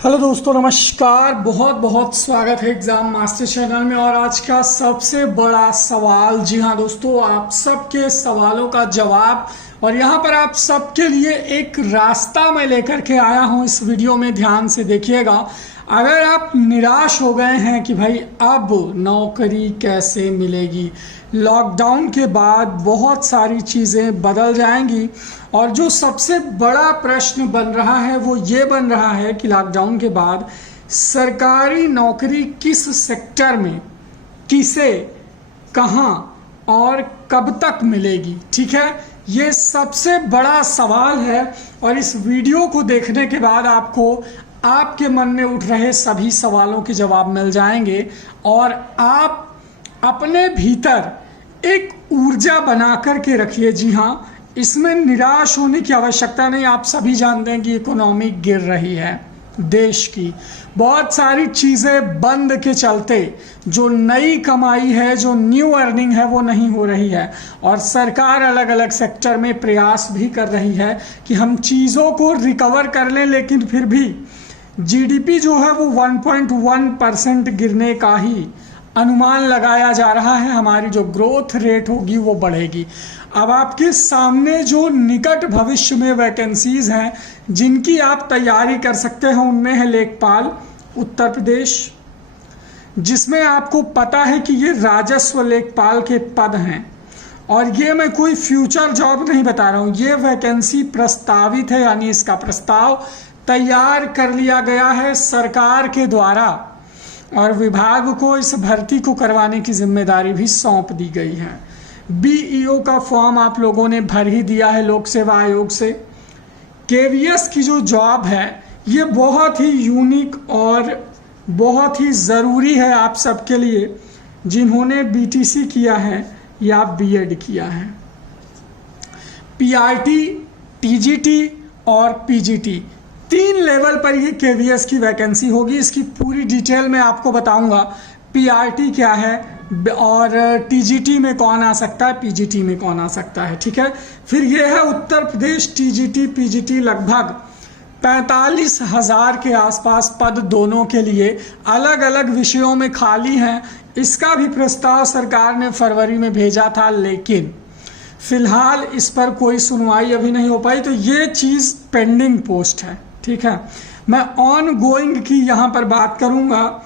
Hello दोस्तों, नमस्कार। बहुत बहुत स्वागत है एग्जाम मास्टर चैनल में। और आज का सबसे बड़ा सवाल, जी हाँ दोस्तों, आप सबके सवालों का जवाब और यहाँ पर आप सबके लिए एक रास्ता मैं लेकर के आया हूँ। इस वीडियो में ध्यान से देखिएगा। अगर आप निराश हो गए हैं कि भाई अब नौकरी कैसे मिलेगी, लॉकडाउन के बाद बहुत सारी चीज़ें बदल जाएंगी और जो सबसे बड़ा प्रश्न बन रहा है वो ये बन रहा है कि लॉकडाउन के बाद सरकारी नौकरी किस सेक्टर में, किसे, कहाँ और कब तक मिलेगी। ठीक है, ये सबसे बड़ा सवाल है और इस वीडियो को देखने के बाद आपको आपके मन में उठ रहे सभी सवालों के जवाब मिल जाएंगे और आप अपने भीतर एक ऊर्जा बना कर के रखिए। जी हाँ, इसमें निराश होने की आवश्यकता नहीं। आप सभी जानते हैं कि इकोनॉमी गिर रही है देश की, बहुत सारी चीज़ें बंद के चलते जो नई कमाई है, जो न्यू अर्निंग है वो नहीं हो रही है और सरकार अलग अलग सेक्टर में प्रयास भी कर रही है कि हम चीज़ों को रिकवर कर लें, लेकिन फिर भी जीडीपी जो है वो 1.1% गिरने का ही अनुमान लगाया जा रहा है। हमारी जो ग्रोथ रेट होगी वो बढ़ेगी। अब आपके सामने जो निकट भविष्य में वैकेंसीज हैं जिनकी आप तैयारी कर सकते हैं, उनमें है लेखपाल उत्तर प्रदेश, जिसमें आपको पता है कि ये राजस्व लेखपाल के पद हैं और ये मैं कोई फ्यूचर जॉब नहीं बता रहा हूँ, ये वैकेंसी प्रस्तावित है, यानी इसका प्रस्ताव तैयार कर लिया गया है सरकार के द्वारा और विभाग को इस भर्ती को करवाने की जिम्मेदारी भी सौंप दी गई है। बीईओ का फॉर्म आप लोगों ने भर ही दिया है लोक सेवा आयोग से। केवीएस की जो जॉब है ये बहुत ही यूनिक और बहुत ही ज़रूरी है आप सबके लिए जिन्होंने बीटीसी किया है या बीएड किया है। पीआरटी, टीजीटी और पीजीटी 3 लेवल पर ये केवीएस की वैकेंसी होगी। इसकी पूरी डिटेल में आपको बताऊंगा। पीआरटी क्या है और टीजीटी में कौन आ सकता है, पीजीटी में कौन आ सकता है। ठीक है, फिर ये है उत्तर प्रदेश टीजीटी पीजीटी, लगभग 45,000 के आसपास पद दोनों के लिए अलग अलग विषयों में खाली हैं। इसका भी प्रस्ताव सरकार ने फरवरी में भेजा था, लेकिन फिलहाल इस पर कोई सुनवाई अभी नहीं हो पाई, तो ये चीज़ पेंडिंग पोस्ट है। ठीक है, मैं ऑन गोइंग की यहाँ पर बात करूँगा।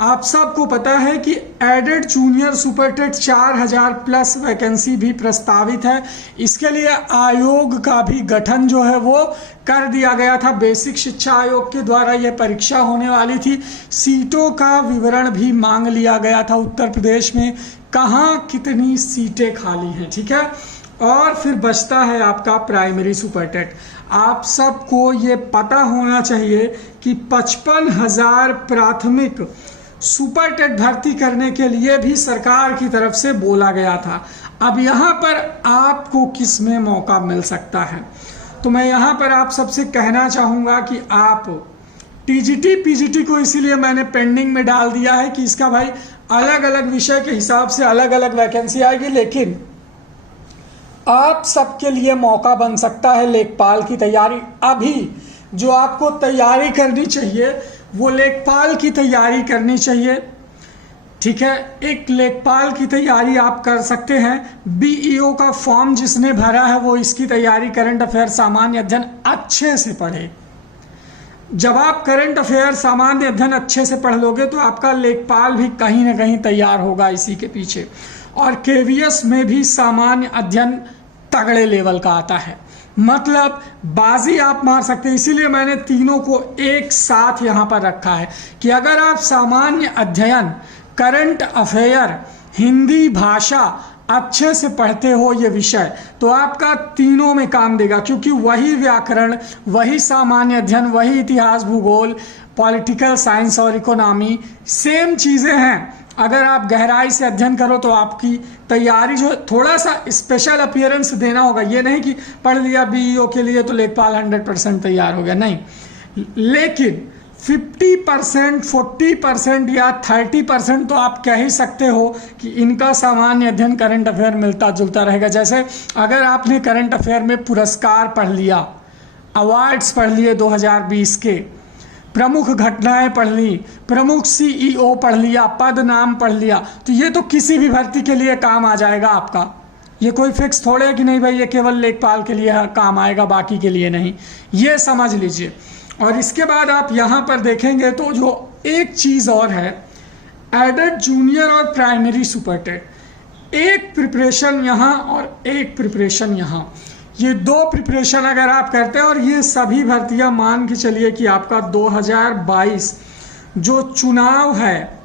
आप सबको पता है कि aided junior super TET 4000 plus vacancy भी प्रस्तावित है। इसके लिए आयोग का भी गठन जो है वो कर दिया गया था। बेसिक शिक्षा आयोग के द्वारा यह परीक्षा होने वाली थी। सीटों का विवरण भी मांग लिया गया था उत्तर प्रदेश में, कहाँ कितनी सीटें खाली हैं। ठीक है, और फिर बचता है आपका प्राइमरी सुपरटेट। आप सबको ये पता होना चाहिए कि 55,000 प्राथमिक सुपरटेट भर्ती करने के लिए भी सरकार की तरफ से बोला गया था। अब यहाँ पर आपको किस में मौका मिल सकता है, तो मैं यहाँ पर आप सबसे कहना चाहूँगा कि आप टीजीटी पीजीटी को इसीलिए मैंने पेंडिंग में डाल दिया है कि इसका भाई अलग अलग विषय के हिसाब से अलग अलग वैकेंसी आएगी, लेकिन आप सबके लिए मौका बन सकता है लेखपाल की तैयारी। अभी जो आपको तैयारी करनी चाहिए वो लेखपाल की तैयारी करनी चाहिए। ठीक है, एक लेखपाल की तैयारी आप कर सकते हैं। बीईओ का फॉर्म जिसने भरा है वो इसकी तैयारी करंट अफेयर सामान्य अध्ययन अच्छे से पढ़े। जब आप करंट अफेयर सामान्य अध्ययन अच्छे से पढ़ लोगे तो आपका लेखपाल भी कहीं ना कहीं तैयार होगा इसी के पीछे। और केवीएस में भी सामान्य अध्ययन तगड़े लेवल का आता है, मतलब बाजी आप मार सकते हैं। इसीलिए मैंने तीनों को एक साथ यहाँ पर रखा है कि अगर आप सामान्य अध्ययन, करंट अफेयर, हिंदी भाषा अच्छे से पढ़ते हो ये विषय, तो आपका तीनों में काम देगा, क्योंकि वही व्याकरण, वही सामान्य अध्ययन, वही इतिहास, भूगोल, पॉलिटिकल साइंस और इकोनॉमी सेम चीज़ें हैं। अगर आप गहराई से अध्ययन करो तो आपकी तैयारी जो थोड़ा सा स्पेशल अपीयरेंस देना होगा। ये नहीं कि पढ़ लिया बीईओ के लिए तो लेखपाल 100% तैयार हो गया, नहीं, लेकिन 50%, 40% या 30% तो आप कह ही सकते हो कि इनका सामान्य अध्ययन करंट अफेयर मिलता जुलता रहेगा। जैसे अगर आपने करंट अफेयर में पुरस्कार पढ़ लिया, अवार्ड्स पढ़ लिए 2020 के, प्रमुख घटनाएं पढ़ ली, प्रमुख CEO पढ़ लिया, पद नाम पढ़ लिया, तो ये तो किसी भी भर्ती के लिए काम आ जाएगा आपका। ये कोई फिक्स थोड़े है कि नहीं भाई ये केवल लेखपाल के लिए काम आएगा, बाकी के लिए नहीं, ये समझ लीजिए। और इसके बाद आप यहाँ पर देखेंगे तो जो एक चीज़ और है, एडेड जूनियर और प्राइमरी सुपरटेट, एक प्रिपरेशन यहाँ और एक प्रिपरेशन यहाँ, ये 2 प्रिपरेशन अगर आप करते हैं, और ये सभी भर्तियां मान के चलिए कि आपका 2022 जो चुनाव है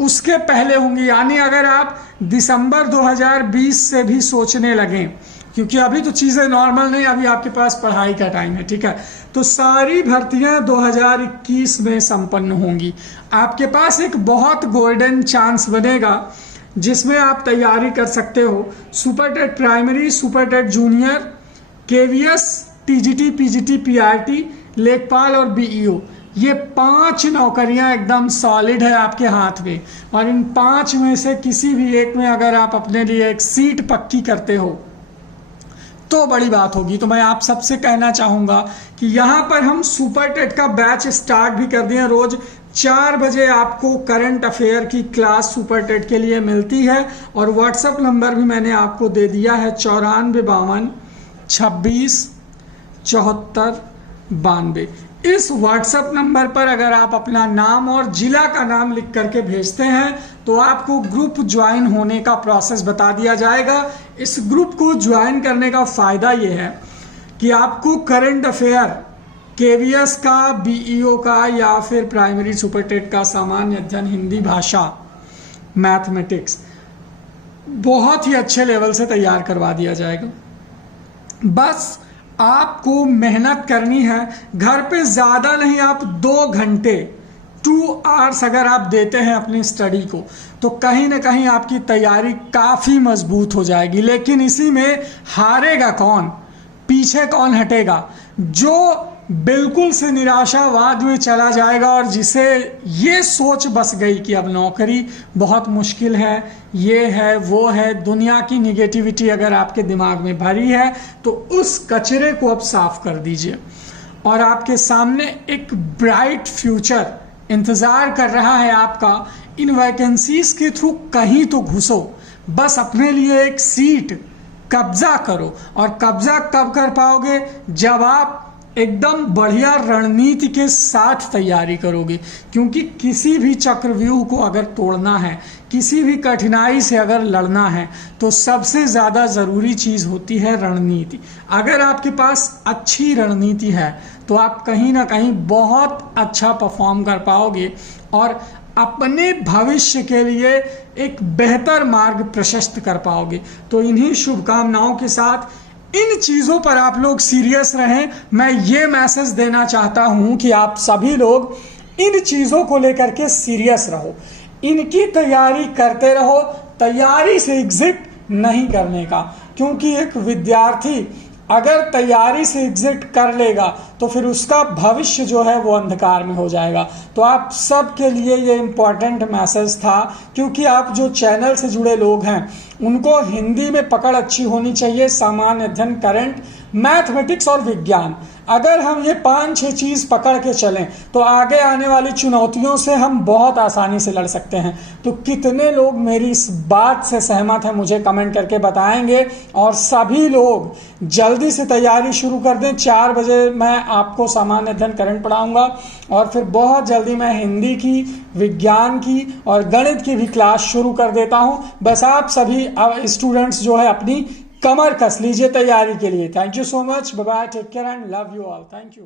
उसके पहले होंगी, यानी अगर आप दिसंबर 2020 से भी सोचने लगें, क्योंकि अभी तो चीज़ें नॉर्मल नहीं, अभी आपके पास पढ़ाई का टाइम है, ठीक है, तो सारी भर्तियां 2021 में संपन्न होंगी। आपके पास एक बहुत गोल्डन चांस बनेगा जिसमें आप तैयारी कर सकते हो। Super TET primary, Super TET junior, KVS, TGT, PGT, PRT, लेखपाल और BEO, ये 5 नौकरियां एकदम सॉलिड है आपके हाथ में, और इन 5 में से किसी भी एक में अगर आप अपने लिए एक सीट पक्की करते हो तो बड़ी बात होगी। तो मैं आप सबसे कहना चाहूँगा कि यहाँ पर हम सुपरटेट का बैच स्टार्ट भी कर दिए। रोज़ 4 बजे आपको करंट अफेयर की क्लास सुपरटेट के लिए मिलती है, और व्हाट्सएप नंबर भी मैंने आपको दे दिया है 9452 26 74 92। इस व्हाट्सएप नंबर पर अगर आप अपना नाम और ज़िला का नाम लिख करके भेजते हैं तो आपको ग्रुप ज्वाइन होने का प्रोसेस बता दिया जाएगा। इस ग्रुप को ज्वाइन करने का फ़ायदा ये है कि आपको करंट अफेयर, KVS का, BEO का या फिर प्राइमरी सुपरटेट का सामान्य अध्ययन, हिंदी भाषा, मैथमेटिक्स बहुत ही अच्छे लेवल से तैयार करवा दिया जाएगा। बस आपको मेहनत करनी है, घर पे ज़्यादा नहीं, आप 2 घंटे 2 आवर्स अगर आप देते हैं अपनी स्टडी को तो कहीं ना कहीं आपकी तैयारी काफ़ी मजबूत हो जाएगी। लेकिन इसी में हारेगा कौन, पीछे कौन हटेगा? जो बिल्कुल से निराशावाद में चला जाएगा और जिसे ये सोच बस गई कि अब नौकरी बहुत मुश्किल है, ये है वो है, दुनिया की निगेटिविटी अगर आपके दिमाग में भरी है तो उस कचरे को अब साफ कर दीजिए, और आपके सामने एक ब्राइट फ्यूचर इंतज़ार कर रहा है आपका। इन वैकेंसीज के थ्रू कहीं तो घुसो, बस अपने लिए एक सीट कब्जा करो। और कब्जा कब कर पाओगे? जब आप एकदम बढ़िया रणनीति के साथ तैयारी करोगे, क्योंकि किसी भी चक्रव्यूह को अगर तोड़ना है, किसी भी कठिनाई से अगर लड़ना है तो सबसे ज़्यादा ज़रूरी चीज़ होती है रणनीति। अगर आपके पास अच्छी रणनीति है तो आप कहीं ना कहीं बहुत अच्छा परफॉर्म कर पाओगे और अपने भविष्य के लिए एक बेहतर मार्ग प्रशस्त कर पाओगे। तो इन्हीं शुभकामनाओं के साथ इन चीज़ों पर आप लोग सीरियस रहें। मैं ये मैसेज देना चाहता हूं कि आप सभी लोग इन चीज़ों को लेकर के सीरियस रहो, इनकी तैयारी करते रहो, तैयारी से एग्जिट नहीं करने का। क्योंकि एक विद्यार्थी अगर तैयारी से एग्जिट कर लेगा तो फिर उसका भविष्य जो है वो अंधकार में हो जाएगा। तो आप सब के लिए ये इम्पॉर्टेंट मैसेज था, क्योंकि आप जो चैनल से जुड़े लोग हैं उनको हिंदी में पकड़ अच्छी होनी चाहिए, सामान्य अध्ययन, करंट, मैथमेटिक्स और विज्ञान। अगर हम ये 5-6 चीज़ पकड़ के चलें तो आगे आने वाली चुनौतियों से हम बहुत आसानी से लड़ सकते हैं। तो कितने लोग मेरी इस बात से सहमत हैं मुझे कमेंट करके बताएंगे, और सभी लोग जल्दी से तैयारी शुरू कर दें। 4 बजे मैं आपको सामान्य अध्ययन, करंट पढ़ाऊंगा, और फिर बहुत जल्दी मैं हिंदी की, विज्ञान की और गणित की भी क्लास शुरू कर देता हूं। बस आप सभी स्टूडेंट्स जो है अपनी कमर कस लीजिए तैयारी के लिए। Thank you so much, bye bye, take care and love you all. Thank you.